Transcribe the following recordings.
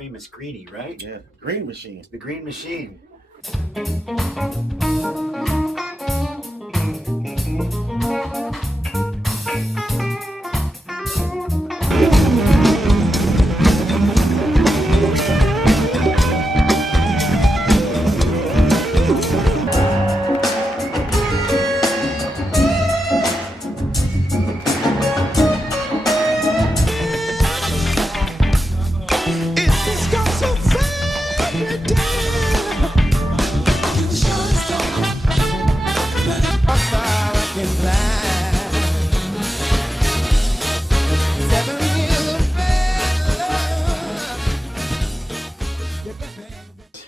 famous greenie, right? Yeah, green machine. The green machine.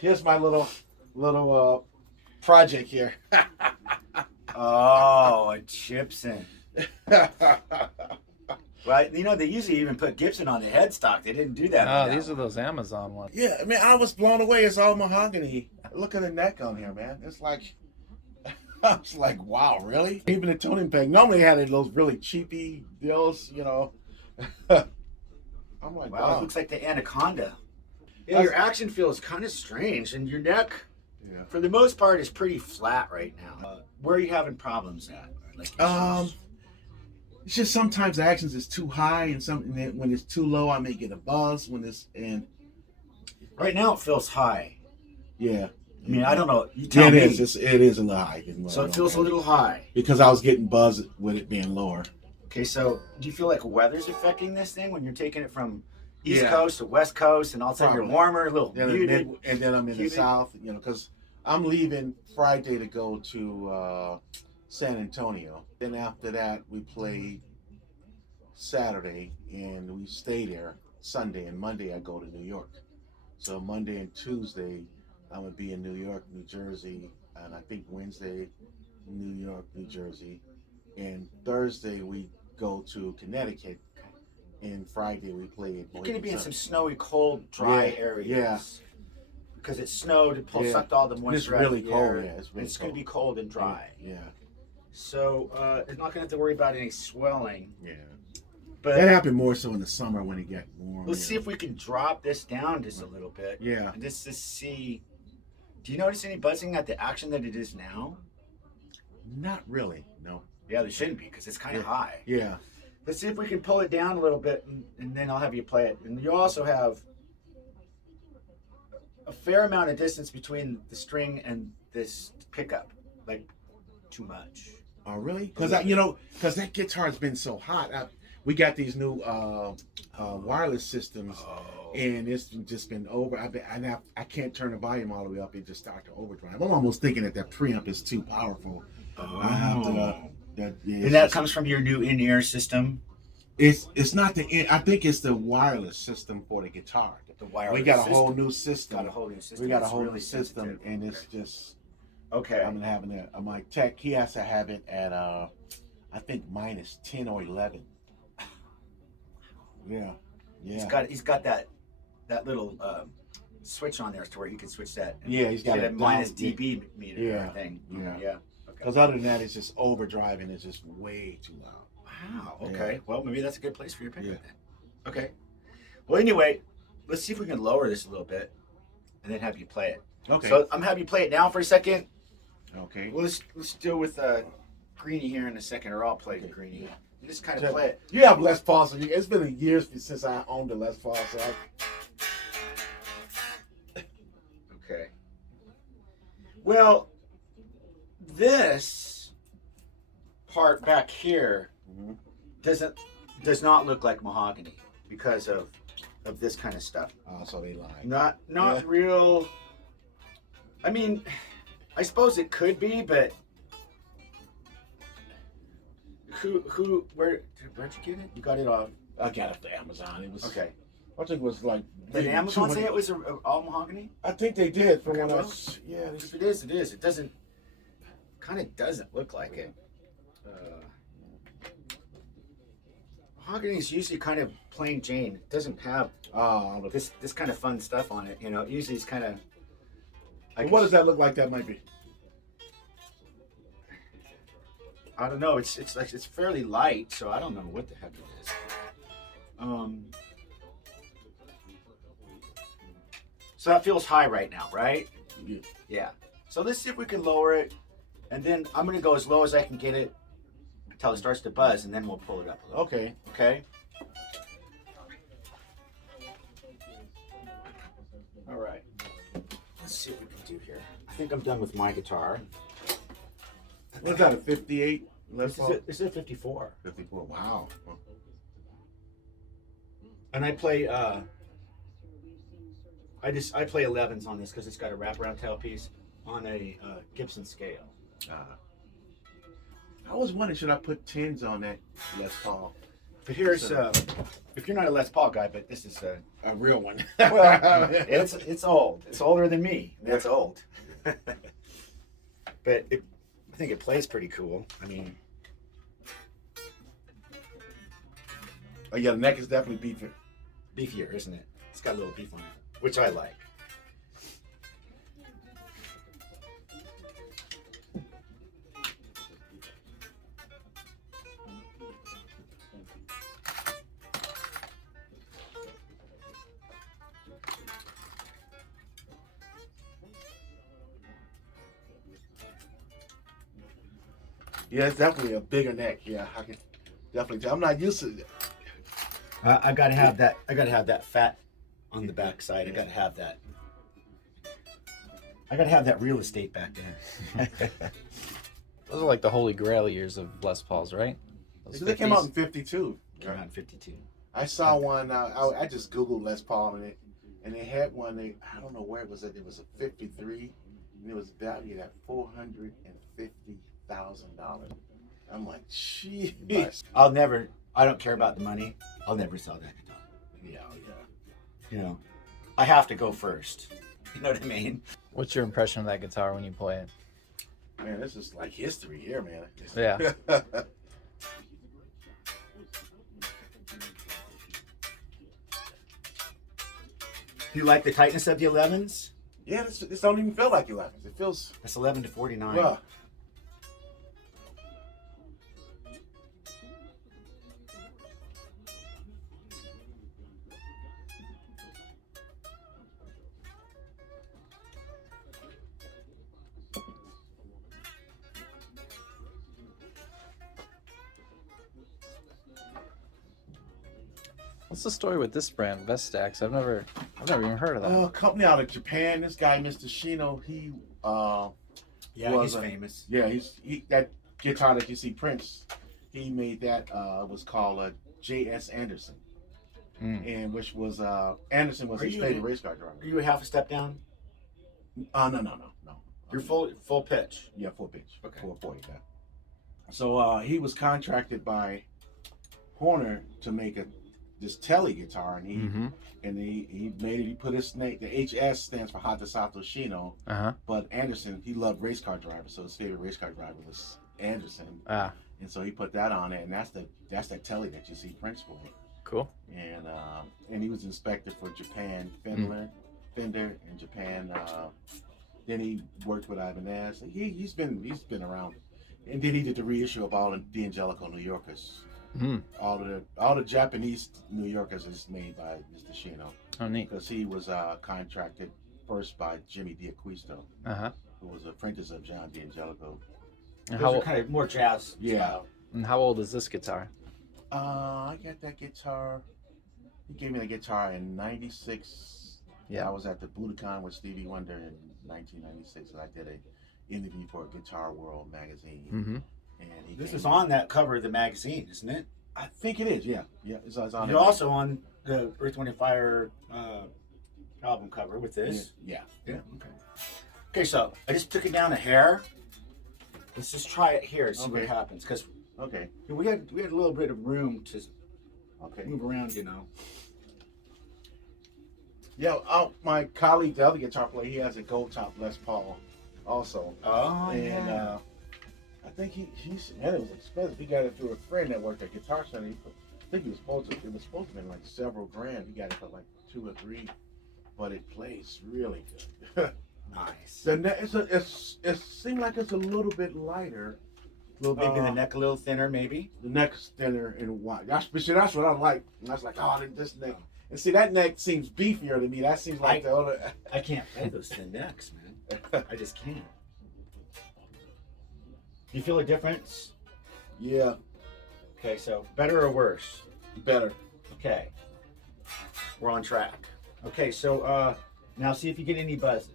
Here's my little project here. Oh, a Gibson. Right, you know they usually even put Gibson on the headstock. They didn't do that. Oh, these are those Amazon ones. Yeah, I mean, I was blown away. It's all mahogany. Look at the neck on here, man. It's like, I was like, wow, really? Even the tuning peg. Normally, I had those really cheapy deals, you know. I'm like, wow, wow. it looks like the Anaconda. Yeah, your action feels kind of strange, and your neck, for the most part, is pretty flat right now. Where are you having problems at? Like it's just sometimes the actions is too high, and when it's too low, I may get a buzz. Right now, it feels high. Yeah. I mean, I don't know. You tell me. It is a little high. So it feels a little high. Because I was getting buzzed with it being lower. Okay, so do you feel like weather's affecting this thing when you're taking it from East Coast to West Coast, and all of a sudden you're warmer, a little muted? And then I'm in the South, you know, because I'm leaving Friday to go to San Antonio. Then after that, we play Saturday, and we stay there Sunday, and Monday I go to New York. So Monday and Tuesday, I'm going to be in New York, New Jersey, and I think Wednesday, New York, New Jersey. And Thursday, we go to Connecticut, and Friday, we play in You're going to be in some snowy, cold, dry areas. Yeah. Because it snowed, it sucked all the moisture out of the It's really cold, air. yeah. It's going to be cold and dry. Yeah. So it's not going to have to worry about any swelling. Yeah. But that happened more so in the summer when it got warm. Let's see if we can drop this down just a little bit. Yeah. And just to see. Do you notice any buzzing at the action that it is now? Not really, no. Yeah, there shouldn't be because it's kind of high. Yeah. Let's see if we can pull it down a little bit, and then I'll have you play it. And you also have a fair amount of distance between the string and this pickup, like too much. Oh, really? Because that guitar has been so hot. We got these new wireless systems, and it's just been over. I can't turn the volume all the way up. It just starts to overdrive. I'm almost thinking that preamp is too powerful. I have to. And that comes from your new in-ear system? It's not the in. I think it's the wireless system for the guitar. The wireless. We got a whole new system. Got a whole new system. We got a whole new system, and it's just. Okay. I'm having it. My tech, he has to have it at I think minus 10 or 11. Yeah. He's got that little switch on there to where he can switch that. Yeah, he's got a minus dB meter thing. Yeah. Because other than that, it's just overdriving. It's just way too loud. Wow. Okay. Yeah. Well, maybe that's a good place for your pickup then. Okay. Well, anyway, let's see if we can lower this a little bit, and then have you play it. Okay. So I'm have you play it now for a second. Okay. Well, let's deal with Greenie here in a second, or I'll play the Greenie. You just kind of play it. You have Les Paul, so it's been years since I owned a Les Paul, so Okay. Well, this part back here does not look like mahogany because of this kind of stuff. Oh, so they lie. Not real. I mean, I suppose it could be, but where'd you get it? You got it off? I got it off Amazon. It was okay. I think it was like. Did Amazon say it was all mahogany? I think they did. From okay, when well, if it is. It is. It doesn't. Kind of doesn't look like it. Mahogany is usually kind of plain Jane. It doesn't have this kind of fun stuff on it. You know, usually it's kind of. What does that look like? That might be. I don't know. It's fairly light, so I don't know what the heck it is. So that feels high right now, right? Yeah. Yeah. So let's see if we can lower it. And then I'm going to go as low as I can get it until it starts to buzz, and then we'll pull it up a little. Okay. Okay? All right. Let's see what we can do here. I think I'm done with my guitar. What's that, a 58? This is a 54. 54, wow. And I play I play 11s on this because it's got a wraparound tailpiece on a Gibson scale. I was wondering, should I put 10s on that Les Paul? But here's if you're not a Les Paul guy, but this is A real one. well, it's old. It's older than me. That's old. But I think it plays pretty cool. I mean, Oh yeah, the neck is definitely beefier. beefier, isn't it? It's got a little beef on it, which I like. Yeah, it's definitely a bigger neck. Yeah, I can definitely tell. I'm not used to it. I gotta have that. I gotta have that fat on the back side. I gotta have that. I gotta have that real estate back there. Those are like the holy grail years of Les Pauls, right? Those They came out 50s. in 52. Around 52. I saw one. I just googled Les Paul and they had one. I don't know where it was. It was a 53, and it was valued at $450,000. I'm like, jeez. I don't care about the money. I'll never sell that guitar. Yeah, yeah. You know, I have to go first. You know what I mean? What's your impression of that guitar when you play it? Man, this is like history here, man. Yeah. Do you like the tightness of the 11s? Yeah, this don't even feel like 11s. It feels. That's 11 to 49. Well, What's the story with this brand, Vestax? I've never even heard of that. a company out of Japan. This guy, Mr. Shiino, he Yeah, was he's a- famous. Yeah, he that guitar that you see Prince, he made that was called a J.S. Anderson, and which was Anderson was Are his you- favorite race car driver. Are you a half a step down? No. You're full pitch. Yeah, full pitch. Okay. 440. Yeah. So he was contracted by Horner to make this Tele guitar, and he made it. He put his name. The HS stands for Hidesato Shiino. But Anderson, he loved race car drivers, so his favorite race car driver was Anderson. And so he put that on it, and that's that Tele that you see Prince play. Cool. And he was inspected for Japan Fender in Japan. Then he worked with Ibanez. He's been around, and then he did the reissue of all of D'Angelico New Yorkers. All the Japanese New Yorkers is made by Mr. Shiino. Oh, neat. Because he was contracted first by Jimmy D'Acquisto, who was an apprentice of John D'Angelico. And Those how, are kind of more jazz. Yeah. style. and how old is this guitar? I got that guitar. He gave me the guitar in '96. Yeah. I was at the Budokan with Stevie Wonder in 1996, and I did an interview for Guitar World magazine. And This is on that cover of the magazine, isn't it? I think it is. Yeah. It's on. You're also on the Earth, Wind, and Fire album cover with this. Yeah. Okay. Okay, so I just took it down a hair. Let's just try it here and see what Okay. happens, because Okay. we had a little bit of room to Okay. move around, you know. Yeah. My colleague, the other guitar player, he has a gold top Les Paul, also. Oh And I think he's and it was expensive. He got it through a friend that worked at Guitar Center. I think it was supposed to be like several grand. He got it for like 2 or 3, but it plays really good. Nice. It seemed like it's a little bit lighter. Maybe the neck a little thinner, maybe. The neck's thinner and wide. That's what I like. And I was like, oh, this neck. And see, that neck seems beefier to me. That seems like the other. I can't play those thin necks, man. I just can't. You feel a difference? Yeah, Okay, so better or worse? better. Okay. We're on track. Okay, so now see if you get any buzzes.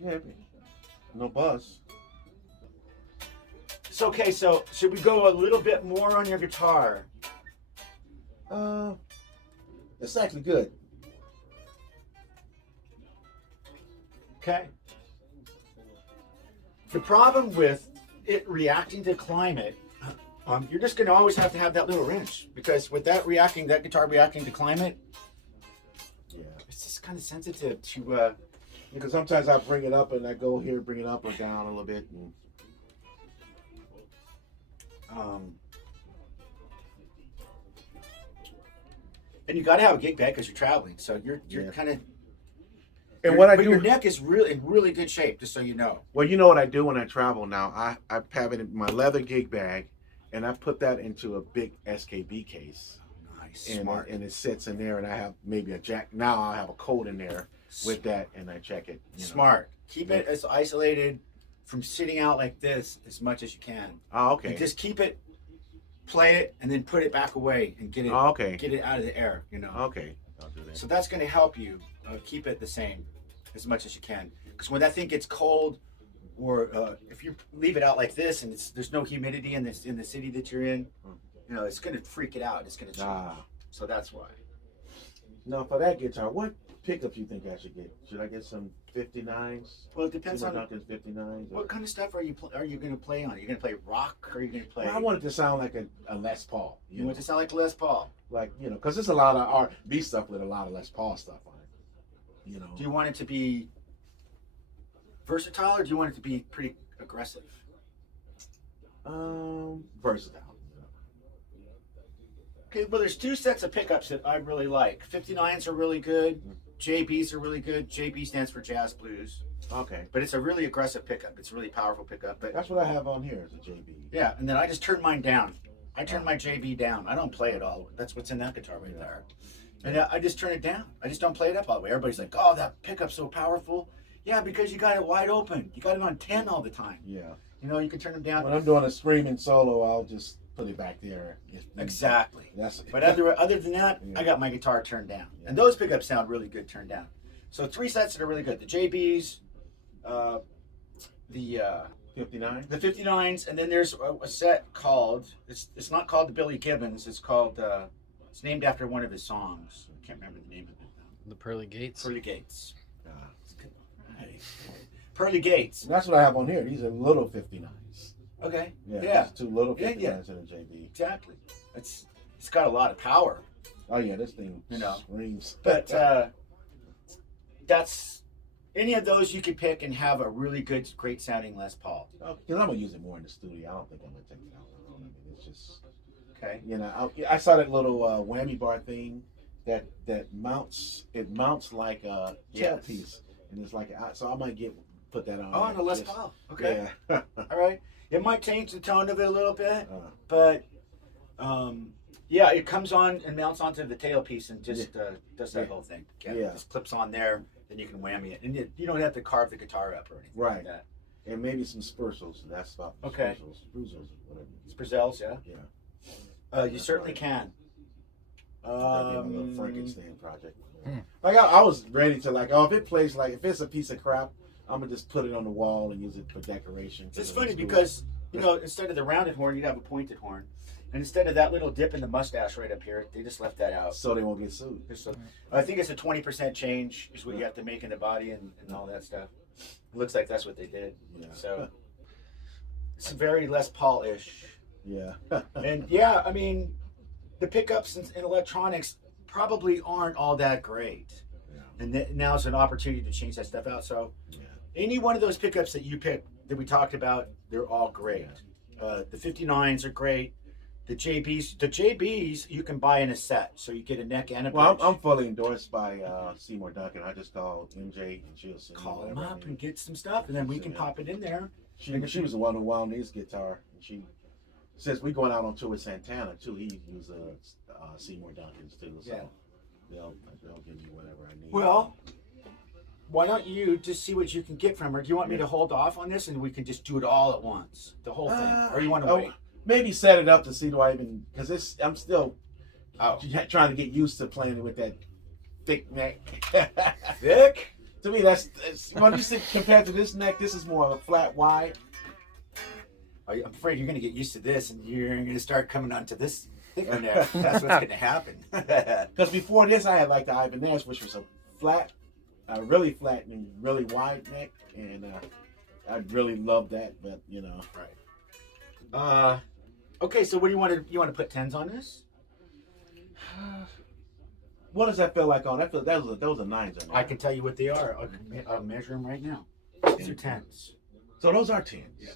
Yeah, no buzz. It's okay, so should we go a little bit more on your guitar? It's actually good. Okay. The problem with it reacting to climate, you're just going to always have to have that little wrench, because with that guitar reacting to climate, Yeah. it's just kind of sensitive to. Because sometimes I bring it up and I go here, bring it up or down a little bit. And you got to have a gig bag because you're traveling, so you're kind of. And what I but do, your neck is really in really good shape, just so you know. well, you know what I do when I travel now? I have it in my leather gig bag, and I put that into a big SKB case. Nice, And smart. and it sits in there, and I have maybe a jack. Now I have a code in there with that, and I check it. Smart. Keep it as isolated from sitting out like this as much as you can. Oh, okay. And just keep it, play it, and then put it back away and get it Oh, okay. get it out of the air. You know. Okay. I'll do that. So that's going to help you keep it the same as much as you can. Because when that thing gets cold, or if you leave it out like this and there's no humidity in the city that you're in, you know, it's going to freak it out. It's going to change. So that's why. Now for that guitar, what pickup you think I should get? Should I get some 59s? Well, it depends on Duncan's 59s. what kind of stuff are you going to play on. Are you going to play rock, or are you going to play? Well, I want it to sound like a Les Paul. You want it to sound like Les Paul. Like, because there's a lot of R&B stuff with a lot of Les Paul stuff on it. You know. Do you want it to be versatile, or do you want it to be pretty aggressive? Versatile. Okay, well, there's two sets of pickups that I really like. 59s are really good. JBs are really good. JB stands for Jazz Blues. Okay. But it's a really aggressive pickup. It's a really powerful pickup. But That's what I have on here is a JB. yeah, and then I just turn mine down. I turn my JB down. I don't play it all. That's what's in that guitar right there. And I just turn it down. I just don't play it up all the way. Everybody's like, oh, that pickup's so powerful. Yeah, because you got it wide open. You got it on 10 all the time. Yeah. You know, you can turn them down. When I'm doing a screaming solo, I'll just put it back there. Exactly. That's But other than that, Yeah. I got my guitar turned down. Yeah. And those pickups sound really good turned down. So 3 sets that are really good. The JBs, the 59. 59s, and then there's a set called, it's not called the Billy Gibbons, it's called, it's named after one of his songs. I can't remember the name of it now. The Pearly Gates. Pearly Gates. Right. Pearly Gates. That's what I have on here. These are little 59s. Okay. Yeah. Yeah. Just 2 little Yeah, 59s yeah. in a JB. Exactly. It's got a lot of power. Oh yeah, this thing You know. screams. But that's any of those you could pick and have a really good, great sounding Les Paul. Because I'm gonna use it more in the studio. I don't think I'm gonna take it out. I mean, it's just, Okay. you know, I saw that little whammy bar thing that mounts. It mounts like a Yes. tailpiece, and it's like so I might put that on. Oh, on a Les Just- Paul. Okay. Yeah. All right. It might change the tone of it a little bit, Uh, but yeah, it comes on and mounts onto the tailpiece and just does that Yeah. whole thing. Yeah. It just clips on there, then you can whammy it, and you don't have to carve the guitar up or anything like Right. that. and maybe some Spurzels. That's about Okay. Spurzels, whatever. Sprazels, yeah. Yeah. You certainly can. That'd be a little Frankenstein project. Hmm. Like I was ready to if it plays if it's a piece of crap, I'm gonna just put it on the wall and use it for decoration. It's funny because instead of the rounded horn, you'd have a pointed horn, and instead of that little dip in the mustache right up here, they just left that out. so they won't get sued. I think it's a 20% change is what you have to make in the body and all that stuff. It looks like that's what they did. Yeah. So it's very Les Paul-ish. Yeah. And yeah, I mean, the pickups in electronics probably aren't all that great. Yeah. And now's an opportunity to change that stuff out. So Yeah. any one of those pickups that you picked that we talked about, they're all great. The 59s are great. The JBs you can buy in a set, so you get a neck and a bridge. Well, I'm fully endorsed by Seymour Duncan. I just call MJ and she'll send me Call him whatever I up need. and get some stuff, and then we can pop it in there. She was the one who wound his guitar. And she, since we going out on tour with Santana too, he uses Seymour Duncan's too. So Yeah. they'll give me whatever I need. Well, why don't you just see what you can get from her? Do you want me to hold off on this and we can just do it all at once, the whole thing, or you want to wait? Maybe set it up to see because I'm still trying to get used to playing it with that thick neck. Thick? To me, that's what you see compared to this neck. This is more of a flat wide. I'm afraid you're going to get used to this, and you're going to start coming onto this thicker neck. That's what's going to happen. Because before this, I had like the Ivan Nash, which was a flat, really flat and really wide neck, and I really loved that. But Right. Okay, so what do you want to? You want to put 10s on this? What does that feel like on? Those are 9s on there. I can tell you what they are. I'll measure them right now. These are 10s. So those are 10s. Yeah.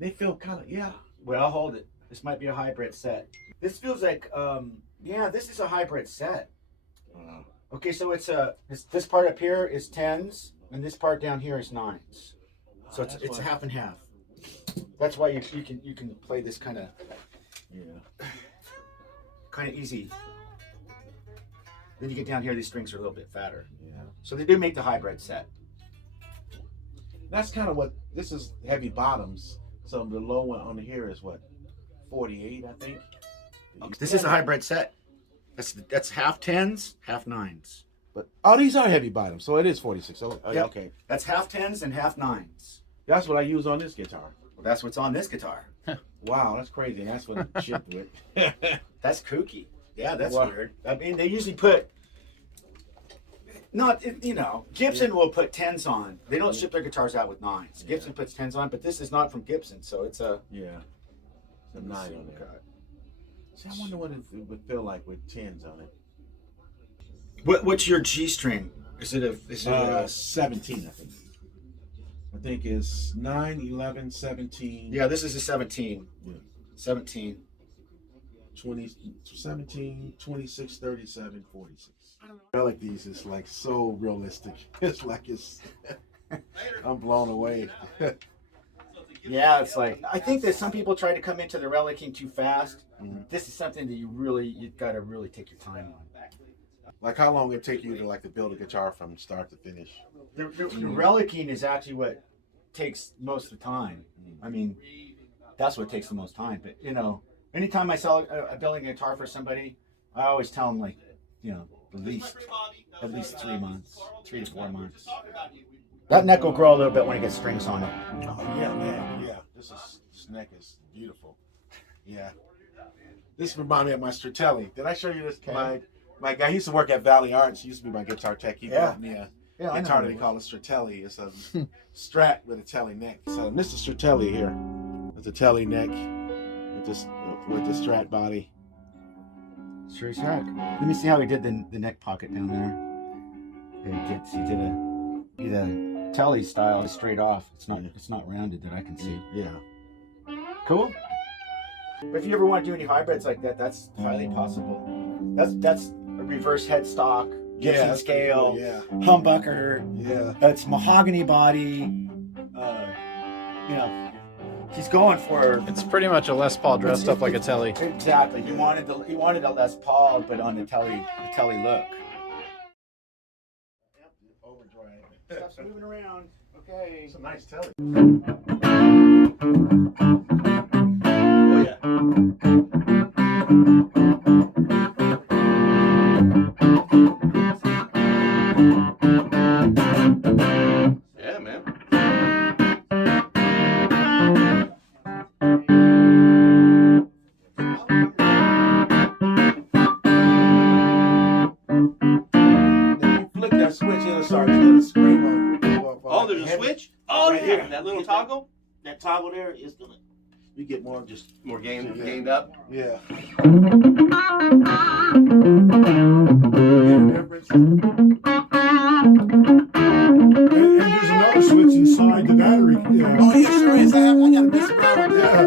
They feel kind of Well, hold it. This might be a hybrid set. This feels like this is a hybrid set. Okay, so it's this part up here is 10s, and this part down here is 9s. So it's a half and half. That's why you can play this kind of easy. Then you get down here, these strings are a little bit fatter. Yeah. So they do make the hybrid set. That's kind of what this is. Heavy bottoms. So the low one on here is what, 48, I think. This is a hybrid set. That's half 10s, half 9s. But these are heavy bottoms, so it is 46. So Yep. Okay. That's half 10s and half 9s. That's what I use on this guitar. Well, that's what's on this guitar. Wow, that's crazy. And that's what it shipped with. That's kooky. Yeah, that's Wow. weird. I mean, they usually put Gibson will put 10s on. They don't ship their guitars out with 9s. Gibson puts 10s on, but this is not from Gibson, so it's a It's a 9 on there. See, I wonder what it would feel like with 10s on it. What's your G string? Is it a 17, I think. I think it's 9, 11, 17. Yeah, this is a 17. Yeah. 17. 20, 17, 26, 37, 46. I like these. It's like so realistic. It's like I'm blown away. Yeah, it's like I think that some people try to come into the Relicing too fast. Mhm. This is something that you've got to really take your time on. Like how long it take you to build a guitar from start to finish? The Relicing is actually what takes most of the time. I mean, that's what takes the most time. But anytime I sell building a guitar for somebody, I always tell them at least 3 months, 3 to 4 months. That neck will grow a little bit when it gets strings on it. Oh yeah, man. Yeah, this neck is beautiful. Yeah, this reminds me of my Strattelli. Did I show you this? Okay. My guy, he used to work at Valley Arts. He used to be my guitar tech. He bought me a I guitar know. they call a Strattelli. It's a Strat with a Tele neck. So this is Strattelli here. It's a Tele neck with the Strat body. Sure, sure. Let me see how he did the neck pocket down there. He did a Tele style straight off. It's not rounded that I can see. Yeah. Cool. But if you ever want to do any hybrids like that, that's highly possible. That's a reverse headstock, Gibson that's scale, pretty cool, humbucker. Yeah. It's mahogany body. He's going for It's pretty much a Les Paul dressed up like a Tele. exactly. He wanted a Les Paul, but on the Tele look. Stuff's moving around. Okay. It's a nice Tele. Oh yeah. Yeah, man. If you flick that switch, it'll start to scream on. Oh, there's a switch? Oh, Right yeah. here. That little toggle? That toggle there is gonna. You get more just. More Yeah. gained up. Yeah. And there's another switch inside the battery. Yeah. Oh yeah, sure is. I gotta mess around with that.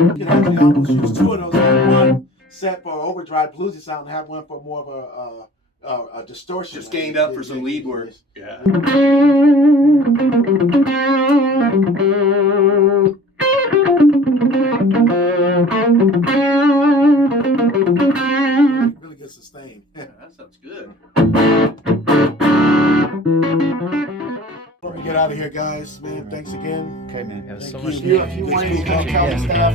You can actually almost use drive bluesy sound and have one for more of a distortion. Just gained up for some lead work. Yeah. Really good sustain. That sounds good. Let me get out of here, guys. Man, thanks again. Okay, man. It was so Thank much you. fun. If you Good want any speaking. Cal stuff,